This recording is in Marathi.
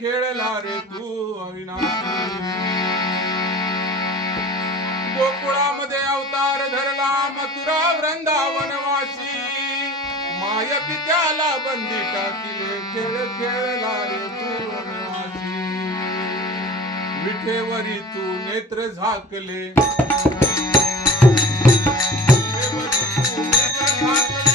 खेळला रे तू अविनाशी. गोकुळामध्ये अवतार धरला मथुरा वृंदावनवासी. माय पित्याला बंदी टाकिले खेळ खेळला रे तू अविनाशी. विठेवरी तू नेत्र झाकले, विठेवरी तू नेत्र झाकले.